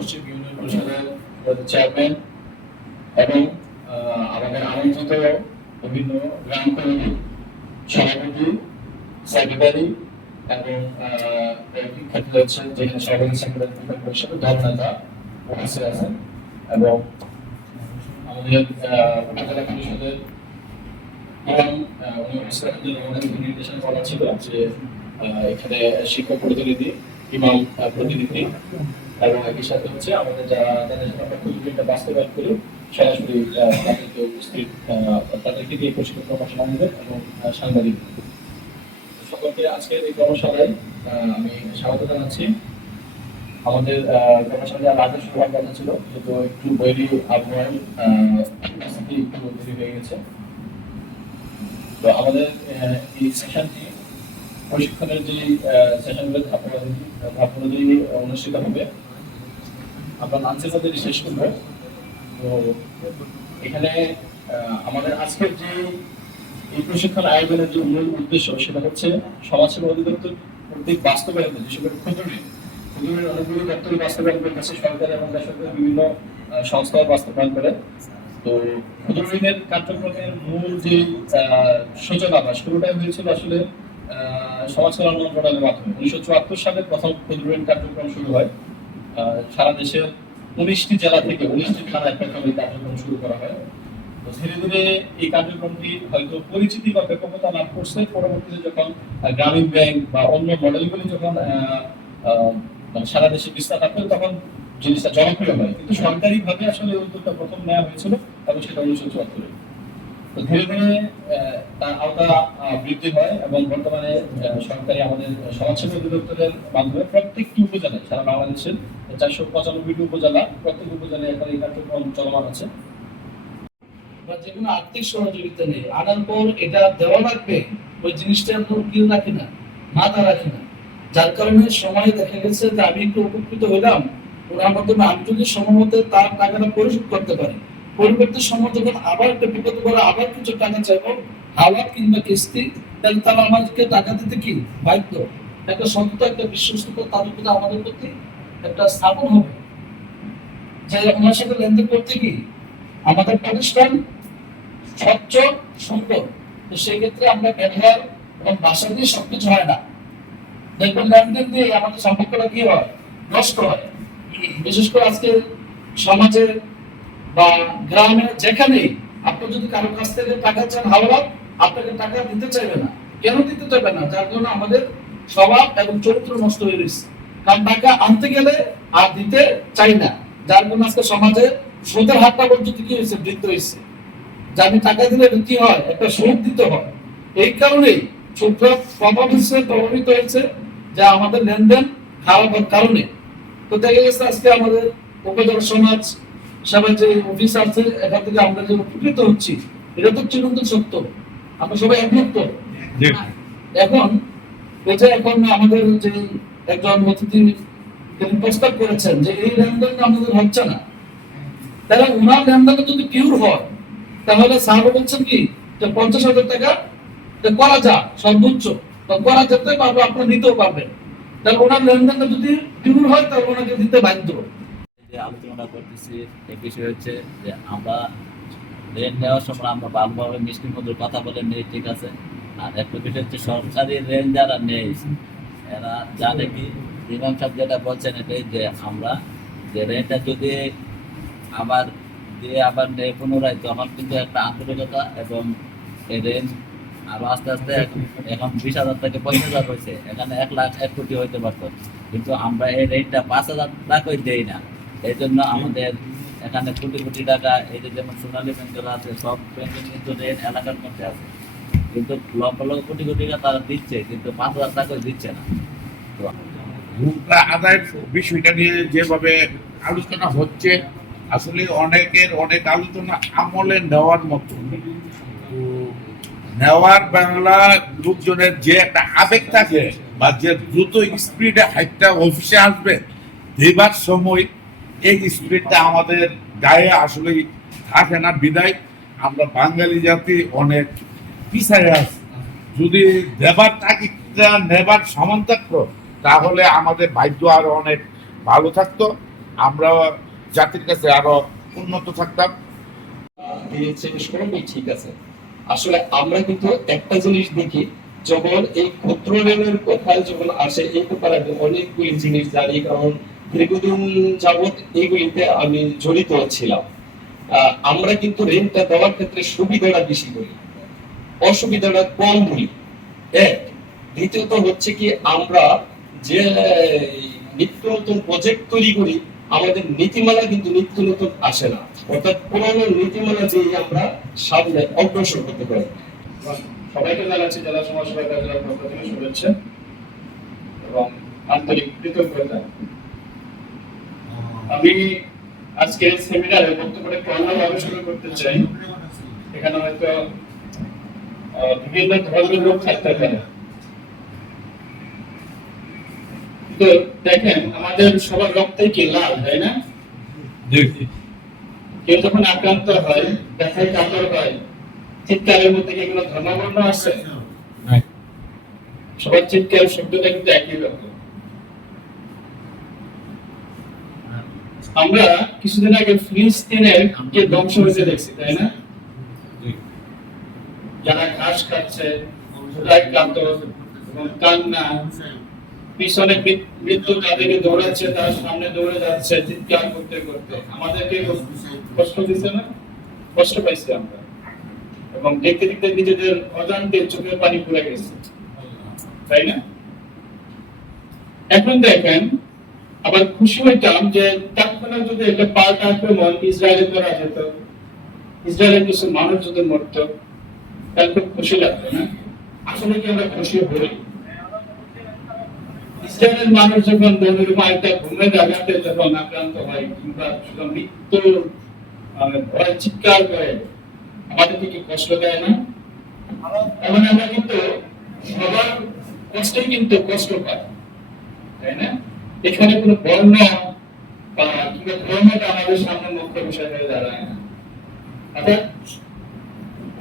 পশ্চিম union পরিষদের chairman এবং আমাদের আমন্ত্রিত বিভিন্ন গ্রাম কমিটি সভাপতি, সেক্রেটারি এবং ক্ষেত্রে হচ্ছে যেখানে সভাপতি সেক্রেটারি পরিষদের দলনেতা উপস্থিত আছেন এবং আমাদের উপজেলা পরিষদের নির্দেশনা করা ছিল যে এখানে শিক্ষক প্রতিনিধি, ইমাম প্রতিনিধি এবং একই সাথে হচ্ছে আমাদের যারা তাদের সাথে আমরা প্রতিযোগিতা বাস্তবায়ন করি সরাসরি তাদেরকে উপস্থিত তাদেরকে দিয়ে প্রশিক্ষণ কর্মশালা নেবেন এবং সাংবাদিক সকলকে আজকের এই কর্মশালায় আমি স্বাগত জানাচ্ছি। আমাদের কর্মশালায় আগে শুরু হওয়ার কথা ছিল কিন্তু একটু বৈরী আবহাওয়ার পরিস্থিতি একটু দেরি হয়ে গেছে। তো আমাদের এই সেশনটি প্রশিক্ষণের যে সেশনগুলো ধাপ অনুযায়ী অনুষ্ঠিত হবে। আমরা লাঞ্চের মধ্যে শেষ করবো। তো এখানে আমাদের আজকের যে এই প্রশিক্ষণ আয়োজনের যে মূল উদ্দেশ্য সেটা হচ্ছে সমাজসেবা অধিদপ্তর কর্তৃক বাস্তবায়িত যেসব ক্ষুদ্রঋণ অনেকগুলি দপ্তর বাস্তবায়ন করতেছে, সরকারি এবং বেসরকারি বিভিন্ন সংস্থা বাস্তবায়ন করে। তো ক্ষুদ্র ঋণের কার্যক্রমের মূল যে সূচনা বা শুরুটাই হয়েছিল আসলে সমাজ কল্যাণ মন্ত্রণালয়ের মাধ্যমে 1974 সালে প্রথম ক্ষুদ্র ঋণ কার্যক্রম শুরু হয়। সারা দেশের 19টি জেলা থেকে 19টি থানায় প্রথম এই কার্যক্রম শুরু করা হয়। তো ধীরে ধীরে এই কার্যক্রমটি হয়তো পরিচিতি বা ব্যাপকতা লাভ করছে। পরবর্তীতে যখন গ্রামীণ ব্যাংক বা অন্য মডেলগুলি যখন সারা দেশে বিস্তার লাভ করে তখন জিনিসটা জনপ্রিয় হয়, কিন্তু সরকারিভাবে আসলে উদ্যোগটা প্রথম নেওয়া হয়েছিল এবং সেটা 1974। তো ধীরে ধীরে তার আওতা বৃদ্ধি হয় এবং বর্তমানে সরকারি আমাদের সমাজসেবা অধিদপ্তরের মাধ্যমে প্রত্যেকটি উপজেলায় সারা বাংলাদেশের 495টি উপজেলা প্রত্যেক উপজেলায় এখন এই কার্যক্রম চলমান আছে। বা যে কোনো আর্থিক সহযোগিতা নেই আনার পর এটা দেওয়া লাগবে ওই জিনিসটা আমরা কেউ রাখি না, মাথা রাখি না। যার কারণে সময় দেখা গেছে যে আমি একটু উপকৃত হইলাম, ওনার মাধ্যমে আমি যদি সময় মতো তার টাকাটা পরিশোধ করতে পারি, পরিবর্তে সময় যখন আবার একটা বিপদ করে আবার কিছু টাকা চাইবো হাওলাত কিংবা কিস্তি, তাহলে তারা আমাদেরকে টাকা দিতে কি বাধ্য। একটা সততা, একটা বিশ্বস্ততা তাদের প্রতি আমাদের প্রতি একটা স্থাপন হবে যে ওনার সাথে লেনদেন করতে কি আমাদের প্রতিষ্ঠান স্বচ্ছ সুন্দর। তো সেই ক্ষেত্রে আমরা ব্যবহার এবং ভাষা দিয়ে সবকিছু হয় না। দেখবেন লেনদেন দিয়ে আমাদের সম্পর্কটা কি হয়, নষ্ট হয়। বিশেষ করে আজকে সমাজে বা গ্রামে যেখানেই আপনি যদি কারো কাছ থেকে টাকা চান হাওলাত, আপনাকে টাকা দিতে চাইবে না। কেন দিতে চাইবে না? যার জন্য আমাদের স্বভাব এবং চরিত্র নষ্ট হয়ে গেছে। কারণ টাকা আনতে গেলে আর দিতে চাই না, যার জন্য আজকে সমাজে সুদের হারটা পর্যন্ত কি হয়েছে, বৃদ্ধি হয়েছে। যে আমি টাকা দিলে কি হয়, একটা সুদ দিতে হয়। এই কারণেই সুদটা প্রভাবিত হয়েছে যে আমাদের লেনদেন খারাপের কারণে। তো দেখা গেছে আজকে আমাদের উপজেলা সমাজ সেবা যে অফিস আছে এখান থেকে আমরা যে উপকৃত হচ্ছি, এটা তো চিরন্তন সত্য, আমরা সবাই একমত তো। এখন এটা এখন আমাদের যে একজন অতিথি তিনি প্রস্তাব করেছেন যে এই লেনদেন আমাদের হচ্ছে না, তাহলে ওনার লেনদেন যদি পিওর হয় তাহলে স্যার বলছেন কি যে 50,000 টাকা করা যায় সর্বোচ্চ, করা যেতে পারবে, আপনি নিতেও পারবেন। তাহলে ওনার লেনদেনটা যদি পিওর হয় তাহলে ওনাকে দিতে বাধ্য। যে আলোচনা করতেছি এই বিষয় হচ্ছে যে আমরা ঋণ নেওয়ার সময় আমরা ভালোভাবে মিষ্টি মধুর কথা বলে নেই, ঠিক আছে। আর একটা বিষয় হচ্ছে সরকারি ঋণ যারা নেই এরা জানে কি ইমাম সাহেব যেটা বলছেন এটাই যে আমরা যে ঋণটা যদি আবার দিয়ে আবার নেই পুনরায়, তখন কিন্তু একটা আন্তরিকতা এবং এই ঋণ আরো আস্তে আস্তে এখন 20,000 থেকে 50,000 হয়েছে, এখানে 1 লাখ 1 কোটি হইতে পারতো, কিন্তু আমরা এই ঋণটা 5,000 টাকাই দেই না। এই জন্য আমাদের এখানে কোটি কোটি টাকা, এই যে যেমন সোনালী ব্যাংকের আছে, সব ব্যাংকের কিন্তু ঋণ এলাকার মধ্যে আছে, কিন্তু লক্ষ লক্ষ কোটি কোটি টাকা তারা দিচ্ছে, কিন্তু 5,000 টাকা দিচ্ছে না। তো আদায়ের বিষয়টা নিয়ে যেভাবে আলোচনা হচ্ছে আসলে অনেকের অনেক আলোচনা আমলে নেওয়ার মতো, নেওয়ার বাংলা লোকজনের যে একটা আবেগ থাকে বা যে দ্রুত স্পিডে হাইটটা অফিসে আসবে দেবার সময় এই স্পিডটা আমাদের গায়ে আসলে থাকে না, বিদায় আমরা বাঙালি জাতি অনেক পিছায় আছি। যদি দেবার তাগিদটা নেবার সমান থাকতো তাহলে আমাদের ভাগ্য আরো অনেক ভালো থাকতো। আমরা জাতির কাছে আরো উন্নত থাকতাম। দিয়েছে সবই ঠিক আছে, আসলে আমরা কিন্তু একটা জিনিস দেখি, যখন এই ক্ষুদ্র ঋণের কথা যখন আসে এই ব্যাপারে আমি অনেকগুলি জিনিস জানি, কারণ দীর্ঘদিন যাবৎ এইগুলিতে আমি জড়িত ছিলাম। আমরা কিন্তু ঋণটা দেওয়ার ক্ষেত্রে সুবিধাটা বেশি করি, অসুবিধাটা কম বলি। এক, দ্বিতীয়ত হচ্ছে কি, আমরা যে নিত্য নতুন প্রজেক্ট তৈরি করি, আমাদের নীতিমালা কিন্তু নিত্য নতুন আসে না, অর্থাৎ পুরোনো নীতিমালা যে আমরা সামনে অগ্রসর করতে পারি। সবাইকে জানাচ্ছি জেলা সমাজসেবা কার্যালয়ের পক্ষ থেকে শুভেচ্ছা এবং আন্তরিক কৃতজ্ঞতা। আমি আজকে সেমিনারে বক্তব্যটা একটু অন্যভাবে শুরু করতে চাই। এখানে হয়তো বিভিন্ন ধরনের লোক থাকতে পারে, তো দেখেন আমাদের সবার রক্তই কি লাল, তাই না? কেউ যখন আক্রান্ত হয়, ব্যথায় কাতর হয়, চিৎকারের মধ্যে কি কোনো ধর্মবর্ণ আছে? সবার চিৎকার শব্দটা কিন্তু একই রকম। আমরা কিছুদিন আগে ফিলিস্তিনের কে ধ্বংস হয়েছে দেখছি, তাই না? যারা ঘাস খাচ্ছে, ক্লান্ত এবং কান্না, পিছনে মৃত্যু তাদেরকে দৌড়াচ্ছে, তার সামনে দৌড়ে যাচ্ছে চিৎকার করতে করতে, আমাদেরকে কষ্ট দিচ্ছে না? কষ্ট পাইছি আমরা, এবং দেখতে দেখতে নিজেদের অজান্তে চোখের পানি পড়ে গেছে, তাই না? এখন দেখেন, আবার খুশি হইতাম যে তৎক্ষণাৎ যদি একটা পাল্টা আক্রমণ ইসরায়েলে করা যেত, ইসরায়েলের কিছু মানুষ যদি মরত, তাহলে খুব খুশি লাগতো না? আসলে কি আমরা খুশি হই? ইসরায়েলের মানুষ যখন একটা ঘুমের আঘাতে যখন আক্রান্ত হয় কিংবা মৃত্যুর ভয় চিৎকার করে, আমাদেরকে কি কষ্ট দেয় না? এবং আমরা কিন্তু সবার কষ্টেই কিন্তু কষ্ট পাই, তাই না? এখানে কোনো বর্ণ বা কিংবা ধর্মটা আমাদের সামনে মুখ্য বিষয় হয়ে দাঁড়ায় না। অর্থাৎ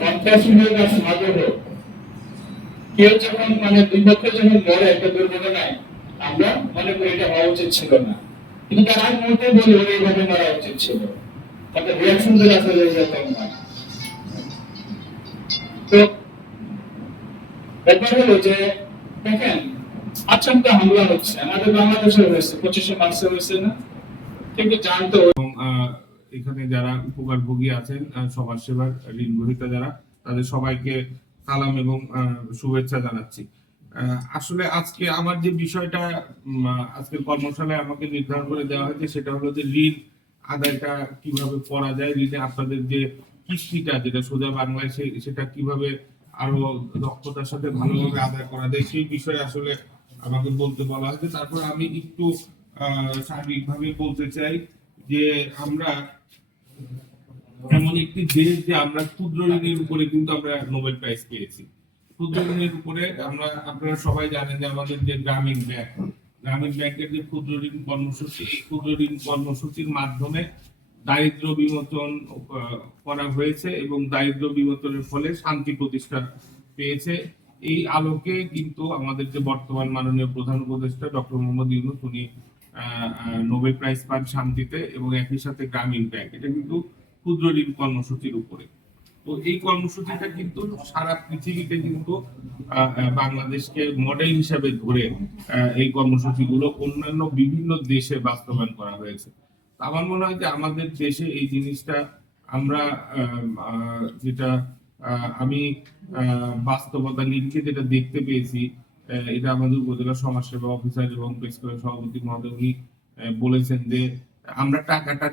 সন্ত্রাসী হোক বা সমাজে হোক, কেউ যখন দুই পক্ষে যখন মরে একটা দুর্ঘটনায়, আমরা মনে করি এটা হওয়া উচিত ছিল না, কিন্তু তার আগ মুহূর্তে বলি ওর এইভাবে মারা উচিত ছিল, তাদের রিয়াকশন যদি আসলে যেরকম হয়। তো ব্যাপার হলো যে দেখেন, আচমকা হামলা হচ্ছে, আমাদের বাংলাদেশে হয়েছে, 25শে মার্চে হয়েছে না? কিন্তু জানতো। এখানে যারা উপকারভোগী আছেন, সমাজ সেবার ঋণ গ্রহীতা যারা, তাদের সবাইকে সালাম এবং শুভেচ্ছা জানাচ্ছি। আসলে আজকে আমার যে বিষয়টা আজকের কর্মশালায় আমাকে নির্ধারণ করে দেওয়া হয়েছে, সেটা হলো যে ঋণ আদায়টা কিভাবে করা যায়, ঋণে আপনাদের যে কিস্তিটা যেটা সোজা বাংলায় সেটা কিভাবে আরো দক্ষতার সাথে ভালোভাবে আদায় করা যায়, সেই বিষয়ে আসলে আমাকে বলতে বলা হয়েছে। তারপর আমি একটু সার্বিকভাবে বলতে চাই যে আমরা এমন একটি দেশ যে আমরা ক্ষুদ্র ঋণের উপরে কিন্তু আমরা নোবেল প্রাইজ পেয়েছি। ক্ষুদ্র ঋণের উপরে আমরা, আপনারা সবাই জানেন যে আমাদের যে গ্রামীণ ব্যাংকের যে ক্ষুদ্র ঋণ কর্মসূচি, এই ক্ষুদ্র ঋণ কর্মসূচির মাধ্যমে দারিদ্র বিমোচন করা হয়েছে এবং দারিদ্র বিমোচনের ফলে শান্তি প্রতিষ্ঠা পেয়েছে। এই আলোকে কিন্তু আমাদের যে বর্তমান মাননীয় প্রধান উপদেষ্টা ডক্টর মোহাম্মদ ইউনূস, উনি নোবেল প্রাইজ পান শান্তিতে, এবং একই সাথে গ্রামীণ ব্যাংক, এটা কিন্তু ক্ষুদ্র ঋণ কর্মসূচির উপরে। তো এই কর্মসূচিটা কিন্তু সারা পৃথিবীতে কিন্তু বাংলাদেশকে মডেল হিসাবে ধরে এই কর্মসূচিগুলো অন্যান্য বিভিন্ন দেশে বাস্তবায়ন করা হয়েছে। আমার মনে হয় যে আমাদের দেশে এই জিনিসটা আমরা যেটা আমি বাস্তবতা নিরিখে যেটা দেখতে পেয়েছি, এটা আমাদের উপজেলা সমাজসেবা অফিসার এবং প্রেস ক্লাবের সভাপতি মহোদয় উনি বলেছেন যে আমরা টাকাটা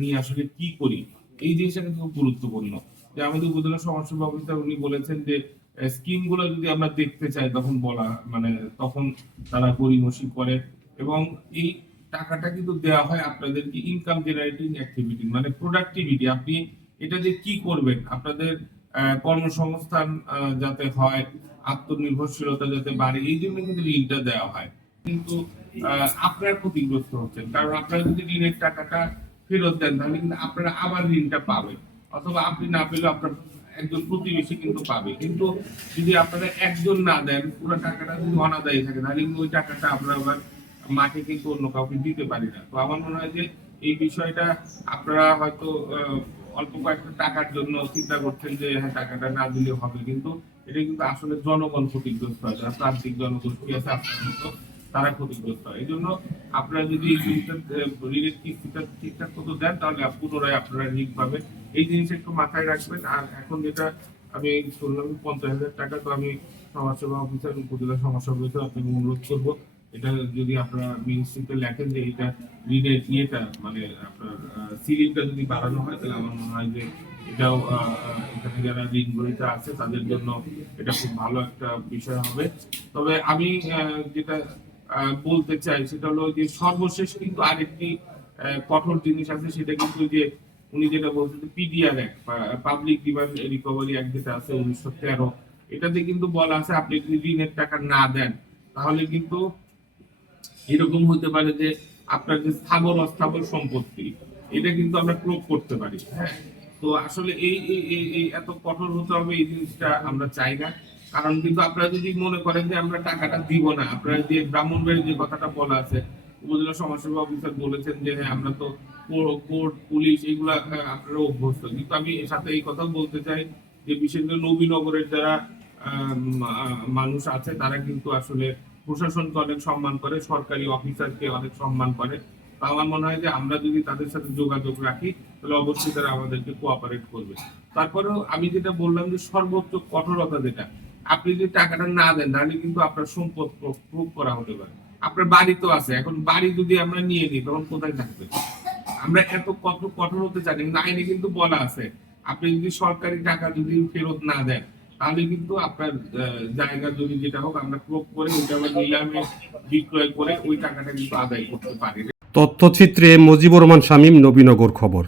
নিয়ে আসলে কি করি, এই জিনিসটা কিন্তু খুব গুরুত্বপূর্ণ। যে আমাদের উপজেলা সমাজসেবা অফিসার উনি বলেছেন যে স্কিম গুলো যদি আমরা দেখতে চাই তখন তখন তারা গড়িমসি করে, এবং এই টাকাটা কিন্তু দেওয়া হয় আপনাদেরকে ইনকাম জেনারেটিং অ্যাক্টিভিটি, মানে প্রোডাক্টিভিটি, আপনি এটা যে কি করবেন, আপনাদের কর্মসংস্থান যাতে হয়, আত্মনির্ভরশীলতা যাতে বাড়ে, এই জন্য কিন্তু ঋণটা দেওয়া হয়। কিন্তু আপনারা ক্ষতিগ্রস্ত হচ্ছেন, কারণ আপনারা যদি ঋণের টাকাটা ফেরত দেন তাহলে কিন্তু আপনারা আবার ঋণটা পাবেন, অথবা আপনি না পেলেও আপনার একজন প্রতিবেশী কিন্তু পাবে। কিন্তু যদি আপনারা একজন না দেন, পুরো টাকাটা যদি অনাদায়ী থাকে, তাহলে কিন্তু ওই টাকাটা আপনারা আবার মাকে কিন্তু অন্য কাউকে দিতে পারি না। তো আমার মনে হয় যে এই বিষয়টা আপনারা হয়তো অল্প কয়েকটা টাকার জন্য চিন্তা করছেন যে হ্যাঁ টাকাটা না দিলে হবে, কিন্তু এটা কিন্তু আসলে জনগণ ক্ষতিগ্রস্ত হয়, যারা প্রান্তিক জনগোষ্ঠী আছে আপনার মতো তারা ক্ষতিগ্রস্ত হয়। এই জন্য আপনারা যদি এই জিনিসটা ঋণের কিস্তিটা ঠিকঠাক মতো দেন তাহলে পুনরায় আপনারা ঋণ পাবেন। এই জিনিসটা একটু মাথায় রাখবেন। আর এখন যেটা আমি শুনলাম 50,000 টাকা, তো আমি সমাজসেবা অফিসার, উপজেলা সমাজসেবা অফিসার আপনাকে অনুরোধ করবো এটা যদি আপনারা মিনিস্ট্রিতে লেখেন যে এটা ঋণের ইয়েটা মানে আপনার সিলিংটা যদি বাড়ানো হয়, তাহলে আমার মনে হয় যে এটাও এখানে যারা ঋণ গ্রহীতা আছে তাদের জন্য এটা খুব ভালো একটা বিষয় হবে। তবে আমি যেটা বলতে চাই সেটা হলো যে সর্বশেষ কিন্তু আরেকটি কঠোর জিনিস আছে, সেটা কিন্তু যে উনি যেটা বলছেন যে PDR act, public demand recovery act যেটা আছে 1913, এটাতে কিন্তু বলা আছে আপনি যদি ঋণের টাকা না দেন তাহলে কিন্তু এরকম হতে পারে যে আপনার যে স্থাবর অস্থাবর সম্পত্তি এটা কিন্তু আমরা ক্রোপ করতে পারি। হ্যাঁ, তো আসলে এই এই এই- এই এত কঠোর হতে হবে এই জিনিসটা আমরা চাই না। কারণ কিন্তু আপনারা যদি মনে করেন যে আমরা টাকাটা দিব না, আপনারা যে ব্রাহ্মণবাড়ির যে কথাটা বলা আছে, উপজেলা সমাজসেবা অফিসার বলেছেন যে হ্যাঁ আমরা তো কোর্ট পুলিশ এগুলা আপনারা অভ্যস্ত, কিন্তু আমি এর সাথে এই কথা বলতে চাই যে বিশেষ করে নবীনগরের যারা মানুষ আছে তারা কিন্তু আসলে প্রশাসনকে অনেক সম্মান করে, সরকারি অফিসারকে অনেক সম্মান করে। তো আমার মনে হয় যে আমরা যদি তাদের সাথে যোগাযোগ রাখি তাহলে অবশ্যই তারা আমাদেরকে কোঅপারেট করবে। তারপরেও আমি যেটা বললাম যে সর্বোচ্চ কঠোরতা যেটা, আপনি যদি টাকাটা না দেন তাহলে কিন্তু আপনার সম্পদ প্রুভ করা হতে পারে। আপনার বাড়ি তো আছে, এখন বাড়ি যদি আমরা নিয়ে নিই তখন কোথায় থাকবে? আমরা এত কঠোর হতে জানি না, আইনে কিন্তু বলা আছে আপনি যদি সরকারি টাকা যদি ফেরত না দেন তাহলে কিন্তু আপনার জায়গা যদি যেটা হোক আমরা প্রয়োগ করে ওইটা আমরা নিলামে বিক্রয় করে ওই টাকাটা কিন্তু আদায় করতে পারি। তথ্যচিত্রে মজিবুর রহমান শামীম, নবীনগর খবর।